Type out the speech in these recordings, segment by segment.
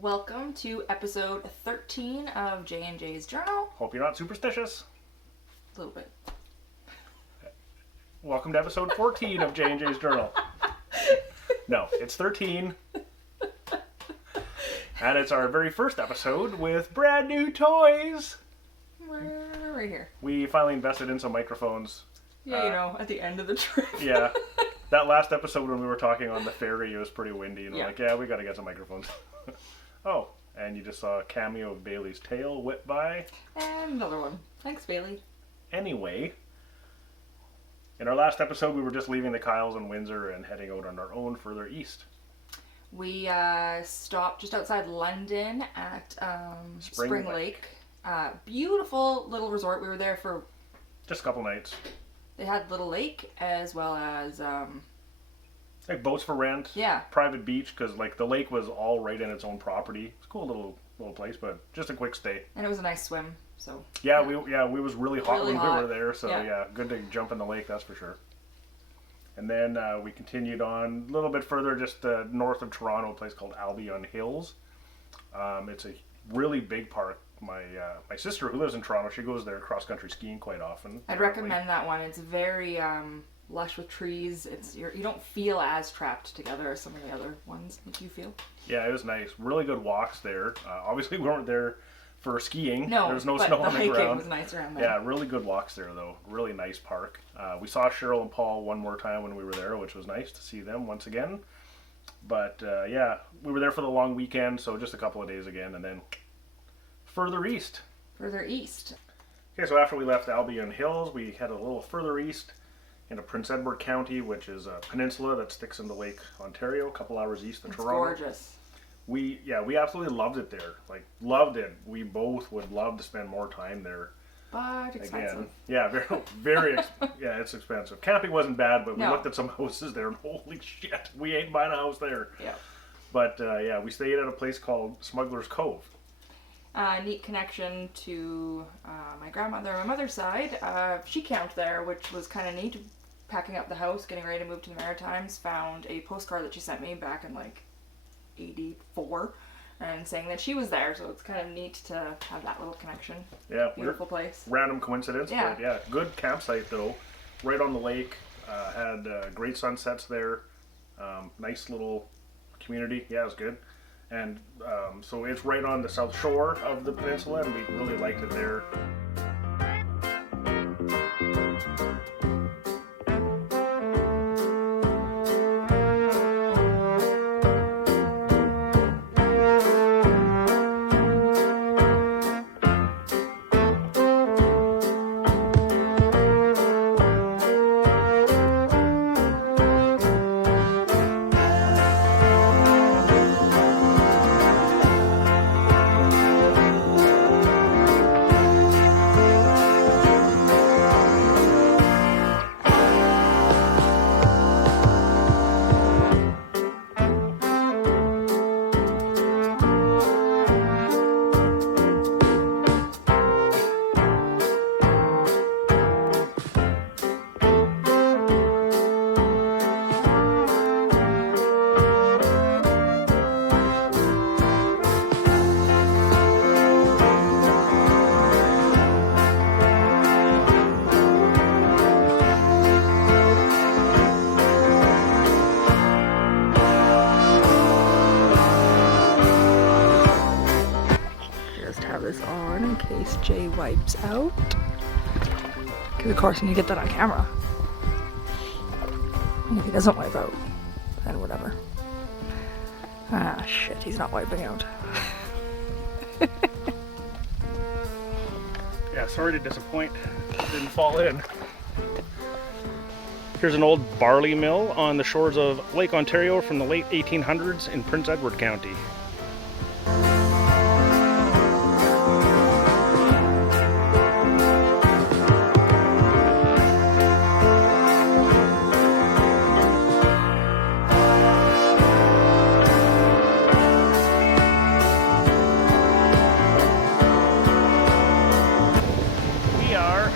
Welcome to episode 13 of J&J's Journal. Hope you're not superstitious. A little bit. Welcome to episode 14 of J&J's Journal. No, it's 13. And it's our very first episode with brand new toys. We're right here. We finally invested in some microphones. Yeah, at the end of the trip. Yeah. That last episode when we were talking on the ferry, it was pretty windy. And we're like, yeah, we got to get some microphones. Oh, and you just saw a cameo of Bailey's tail whip by. And another one. Thanks, Bailey. Anyway, in our last episode, we were just leaving the Kyles in Windsor and heading out on our own further east. We stopped just outside London at Spring Lake. Beautiful little resort. We were there for just a couple nights. They had Little Lake as well as like boats for rent. Yeah. Private beach, because like the lake was all right in its own property. It's a cool little place, but just a quick stay. And it was a nice swim. So yeah. We was really hot when we were there. So yeah, good to jump in the lake, that's for sure. And then we continued on a little bit further, just north of Toronto, a place called Albion Hills. It's a really big park. My sister, who lives in Toronto, she goes there cross-country skiing quite often. I'd recommend that one. It's very lush with trees. You don't feel as trapped together as some of the other ones make you feel. Yeah, it was nice. Really good walks there. Obviously, we weren't there for skiing. No, there was no but snow the on the hiking ground. was nice around there. Yeah, really good walks there, though. Really nice park. We saw Cheryl and Paul one more time when we were there, which was nice to see them once again. But yeah, we were there for the long weekend, so just a couple of days again, and then further east. Further east. Okay, so after we left Albion Hills, we headed a little further east into Prince Edward County, which is a peninsula that sticks into Lake Ontario, a couple hours east of Toronto. It's gorgeous. We absolutely loved it there. Like, loved it. We both would love to spend more time there. But expensive. Again. Yeah, very yeah, it's expensive. Camping wasn't bad, but we No. looked at some houses there and holy shit, we ain't buying a house there. Yeah. But yeah, we stayed at a place called Smuggler's Cove. Neat connection to my grandmother on my mother's side. She camped there, which was kind of neat. Packing up the house, getting ready to move to the Maritimes, found a postcard that she sent me back in like 84 and saying that she was there, so it's kind of neat to have that little connection. Yeah. Beautiful place. Random coincidence, Yeah. but yeah, good campsite though. Right on the lake, had great sunsets there. Nice little community. Yeah, it was good. And so it's right on the south shore of the peninsula, and we really liked it there. On in case Jay wipes out. Because of course, when you get that on camera, and if he doesn't wipe out, then whatever. Ah, shit, he's not wiping out. Yeah, sorry to disappoint. Didn't fall in. Here's an old barley mill on the shores of Lake Ontario from the late 1800s in Prince Edward County.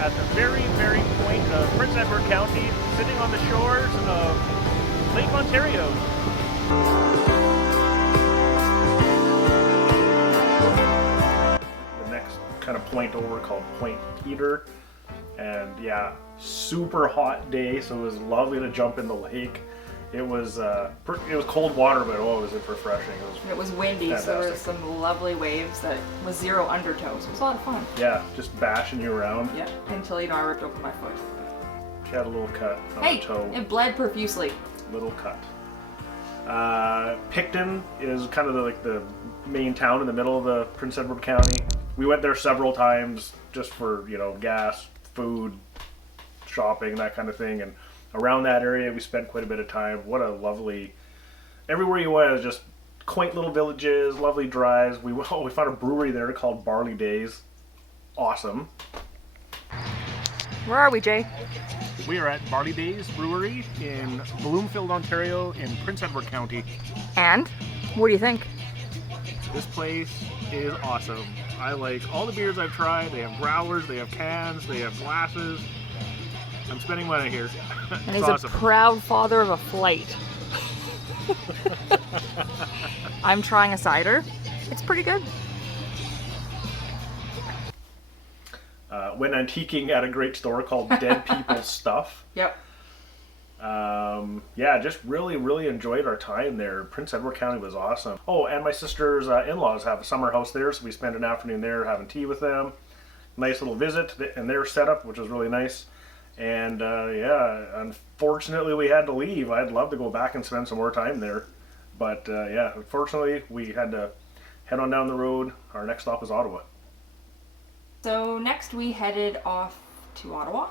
At the very, very point of Prince Edward County, sitting on the shores of Lake Ontario. kind of point over called Point Peter. And yeah, super hot day, so it was lovely to jump in the lake. It was cold water, but oh, was it refreshing. It was windy, fantastic. so there were some lovely waves that was zero undertow, so it was a lot of fun. Yeah, just bashing you around. Yeah, until I ripped open my foot. She had a little cut on Hey, her toe. it bled profusely. Little cut. Picton is kind of the main town in the middle of the Prince Edward County. We went there several times just for, gas, food, shopping, that kind of thing. And around that area, we spent quite a bit of time. What a lovely... Everywhere you went was just quaint little villages, lovely drives. We found a brewery there called Barley Days. Awesome. Where are we, Jay? We are at Barley Days Brewery in Bloomfield, Ontario in Prince Edward County. And? What do you think? This place is awesome. I like all the beers I've tried. They have growlers, they have cans, they have glasses. I'm spending money here. And he's awesome. A proud father of a flight. I'm trying a cider. It's pretty good. Went antiquing at a great store called Dead People's Stuff. Yep. Yeah, just really enjoyed our time there. Prince Edward County was awesome. Oh, and my sister's in-laws have a summer house there, so we spent an afternoon there having tea with them. Nice little visit and their setup, which was really nice. And yeah, unfortunately we had to leave. I'd love to go back and spend some more time there. But yeah, unfortunately we had to head on down the road. Our next stop was Ottawa. So next we headed off to Ottawa.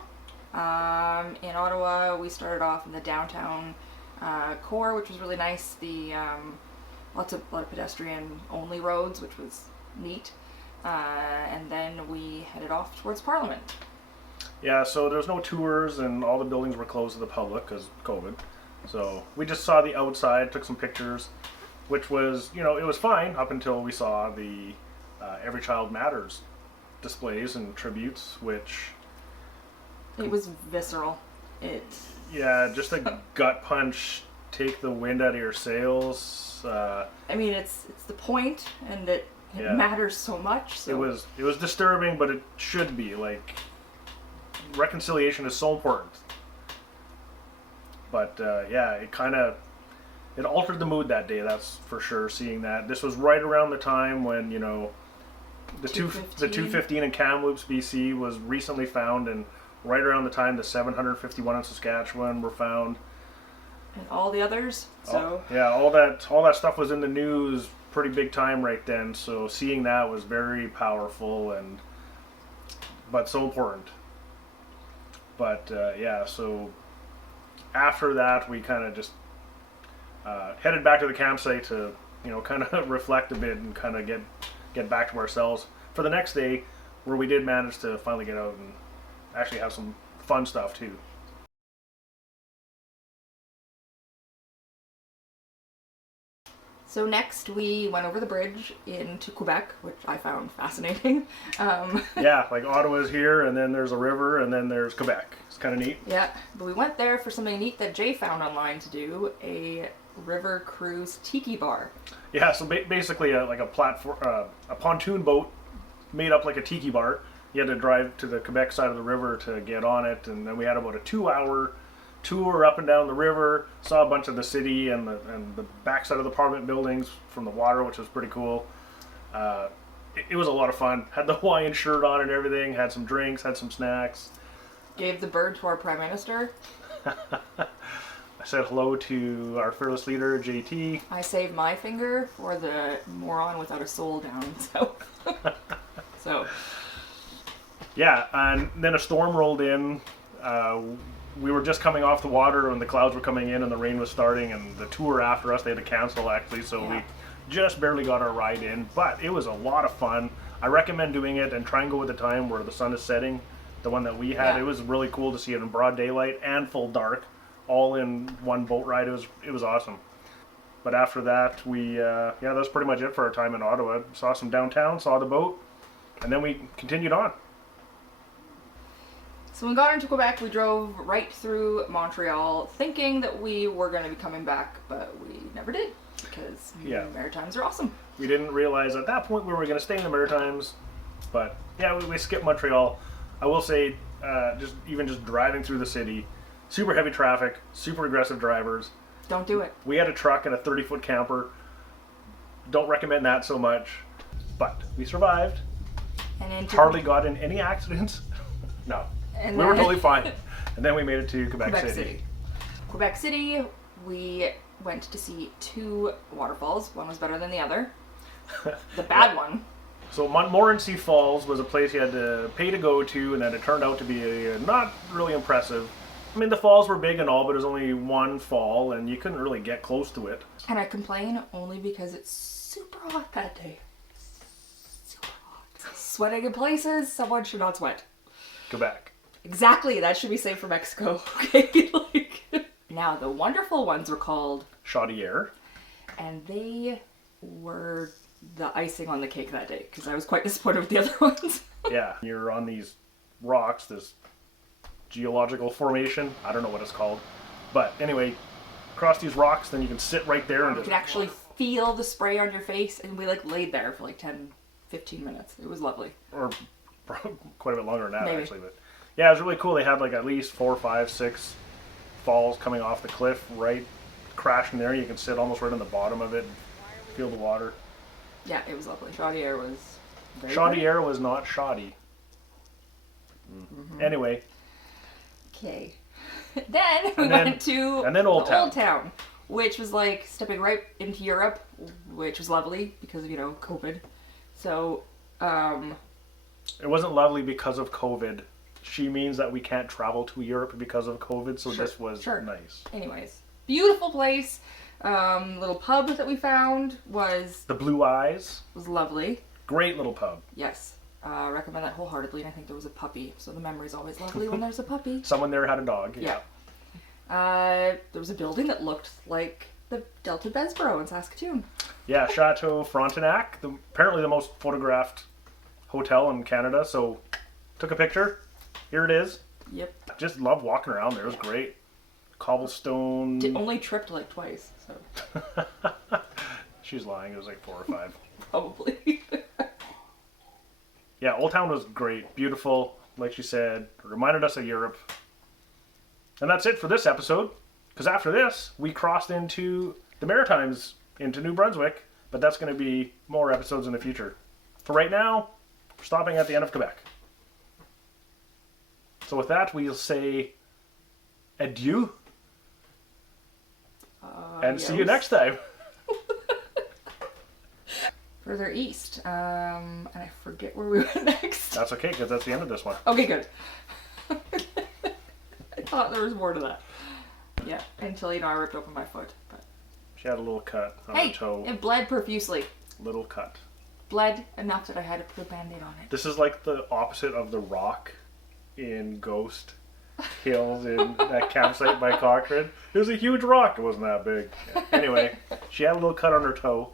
In Ottawa, we started off in the downtown core, which was really nice. The a lot of pedestrian-only roads, which was neat. And then we headed off towards Parliament. Yeah, so there was no tours, and all the buildings were closed to the public because COVID. So we just saw the outside, took some pictures, which was, it was fine up until we saw the Every Child Matters displays and tributes, which... It was visceral. Yeah, just a gut punch, take the wind out of your sails. I mean, it's the point, and it matters so much. So. It was disturbing, but it should be. Reconciliation is so important. But yeah, it altered the mood that day. That's for sure. Seeing that, this was right around the time when the 215 in Kamloops, BC, was recently found, and right around the time the 751 in Saskatchewan were found, and all the others. So all that stuff was in the news, pretty big time right then. So seeing that was very powerful but so important. But yeah, so after that we kind of just headed back to the campsite to kind of reflect a bit and kind of get back to ourselves for the next day, where we did manage to finally get out and actually have some fun stuff too. So next we went over the bridge into Quebec, which I found fascinating. Yeah, Ottawa's here, and then there's a river, and then there's Quebec. It's kind of neat. Yeah, but we went there for something neat that Jay found online to do, a river cruise tiki bar. Yeah, so basically a platform, a pontoon boat made up like a tiki bar. You had to drive to the Quebec side of the river to get on it, and then we had about a 2-hour tour up and down the river, saw a bunch of the city and the backside of the Parliament buildings from the water, which was pretty cool. It was a lot of fun. Had the Hawaiian shirt on and everything, had some drinks, had some snacks. Gave the bird to our Prime Minister. I said hello to our fearless leader, JT. I saved my finger for the moron without a soul down so. Yeah, and then a storm rolled in. We were just coming off the water when the clouds were coming in and the rain was starting, and the tour after us, they had to cancel actually, so we just barely got our ride in, but it was a lot of fun. I recommend doing it and try and go at the time where the sun is setting. The one that we had, It was really cool to see it in broad daylight and full dark, all in one boat ride. It was awesome. But after that, that was pretty much it for our time in Ottawa. Saw some downtown, saw the boat, and then we continued on. So when we got into Quebec, we drove right through Montreal, thinking that we were going to be coming back, but we never did, because Maritimes are awesome. We didn't realize at that point we were going to stay in the Maritimes, But yeah, we skipped Montreal. I will say, just driving through the city, super heavy traffic, super aggressive drivers. Don't do it. We had a truck and a 30-foot camper. Don't recommend that so much. But we survived. And Hardly got in any accidents. No. And we were then- totally fine. And then we made it to Quebec City. Quebec City, we went to see 2 waterfalls. One was better than the other. The bad one. So Montmorency Falls was a place you had to pay to go to, and then it turned out to be not really impressive. I mean, the falls were big and all, but there's only one fall, and you couldn't really get close to it. And I complain only because it's super hot that day. Super hot. Sweating in places, someone should not sweat. Quebec. Exactly, that should be safe for Mexico. Okay, Now, the wonderful ones were called Chaudière. and they were the icing on the cake that day because I was quite disappointed with the other ones. Yeah, you're on these rocks, this geological formation. I don't know what it's called. But anyway, across these rocks, then you can sit right there and You just... could actually feel the spray on your face, and we laid there for 10, 15 minutes. It was lovely. Or quite a bit longer than that, Maybe. actually. But yeah, it was really cool. They had at least 4, 5, 6 falls coming off the cliff right crashing there. You can sit almost right on the bottom of it and feel the water. Yeah, it was lovely. Chaudière was very Chaudière was not shoddy. Mm-hmm. Anyway. Okay. Then we And then- went to and then Old the Town. Old Town, which was stepping right into Europe, which was lovely because of, COVID. So, It wasn't lovely because of COVID. She means that we can't travel to Europe because of COVID, so Sure, this was sure. nice. anyways, beautiful place. Little pub that we found was The Blue Eyes, lovely. great little pub. Yes. Recommend that wholeheartedly, and I think there was a puppy, so the memory's always lovely when there's a puppy. Someone there had a dog. Yeah. There was a building that looked like the Delta Besborough in Saskatoon. Yeah, Chateau Frontenac, apparently the most photographed hotel in Canada, so took a picture. Here it is. Yep. Just love walking around there. It was great. Cobblestone. Only tripped twice, so She's lying. It was 4 or 5. probably. Yeah, Old Town was great. Beautiful. Like she said. Reminded us of Europe. And that's it for this episode. Because after this, we crossed into the Maritimes, into New Brunswick. But that's going to be more episodes in the future. For right now, we're stopping at the end of Quebec. So with that, we'll say adieu. And see you yes. next time. Further east. And I forget where we went next. That's okay, because that's the end of this one. Okay, good. I thought there was more to that. Yeah, until I ripped open my foot. But She had a little cut on her hey, toe. it bled profusely. Little cut. Bled enough that I had to put a band-aid on it. This is like the opposite of the rock in Ghost Hills in that campsite by Cochrane. It was a huge rock. It wasn't that big. Yeah. Anyway, she had a little cut on her toe.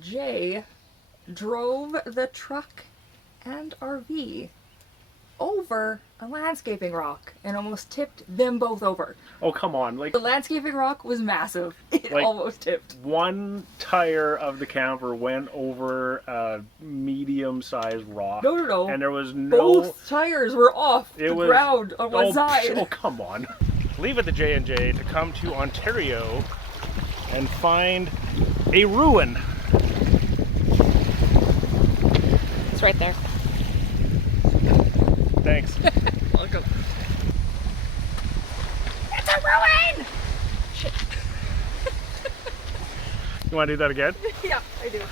Jay drove the truck and RV over a landscaping rock and almost tipped them both over. Oh, come on. The landscaping rock was massive. It almost tipped. One tire of the camper went over a medium-sized rock. No. And there was no... Both tires were off the ground on one side. Oh, come on. Leave at the J&J to come to Ontario and find a ruin. It's right there. Thanks. Welcome. It's a ruin! Shit. You want to do that again? Yeah, I do.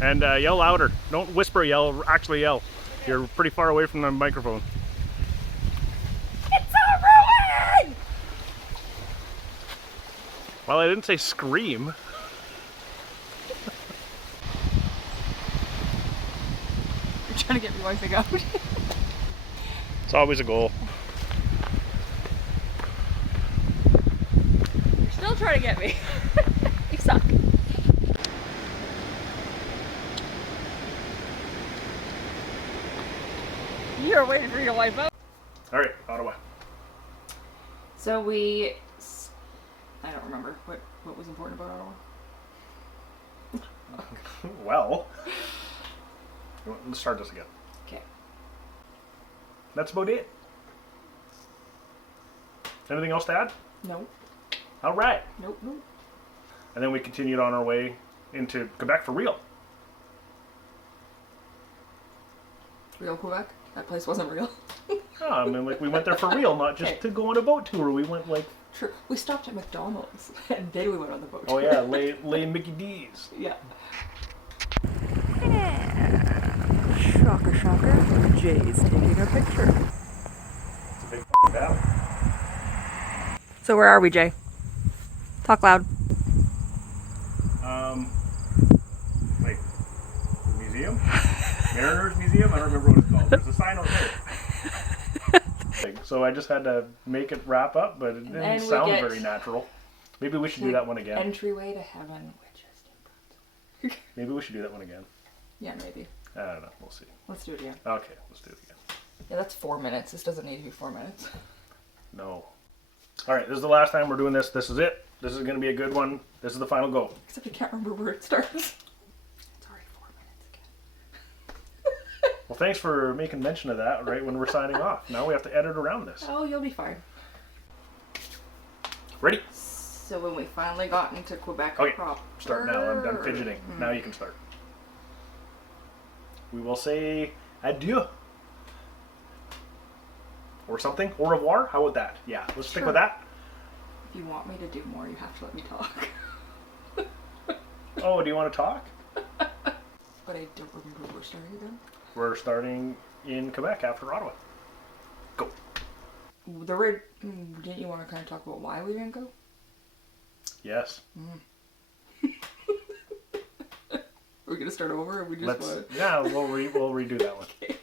And yell louder. Don't whisper yell, actually yell. You're pretty far away from the microphone. It's a ruin! Well, I didn't say scream. You're trying to get me wiping out. It's always a goal. You're still trying to get me. You suck. You're waiting for me to wipe out. All right, Ottawa. So I don't remember what was important about Ottawa. Well, Let's start this again. Okay. That's about it. Anything else to add? No. All right. Nope. Nope. And then we continued on our way into Quebec for real. Real Quebec? That place wasn't real. Oh, I mean, like, we went there for real, not just Okay. to go on a boat tour. We went, like... True. We stopped at McDonald's and then we went on the boat. Oh, yeah, lay Mickey D's. Yeah. Shocker, shocker. Jay's taking a picture. It's a big f***ing valley. So where are we, Jay? Talk loud. Like, the museum? Mariners Museum? I don't remember what it's called. There's a sign over there. So I just had to make it wrap up, but it then didn't we sound get- very natural. Maybe we should do that one again. Entryway to heaven, which is Maybe we should do that one again. Yeah, maybe. I don't know. We'll see. Let's do it again. Okay, let's do it again. Yeah, that's 4 minutes. This doesn't need to be 4 minutes. No. All right, this is the last time we're doing this. This is it. This is going to be a good one. This is the final go. Except I can't remember where it starts. It's already 4 minutes again. Well, thanks for making mention of that right when we're signing off. Now we have to edit around this. Oh, you'll be fine. Ready? So when we finally got into Quebec Okay, proper... start now. I'm done fidgeting. Now you can start. We will say adieu. Or something. Au revoir. How about that? Yeah, let's stick with that. If you want me to do more, you have to let me talk. Oh, do you want to talk? But I don't remember where we're starting again. We're starting in Quebec after Ottawa. Go. Didn't you want to kind of talk about why we didn't go? Yes. Are we going to start over or we just want Yeah, we'll redo that one. Okay.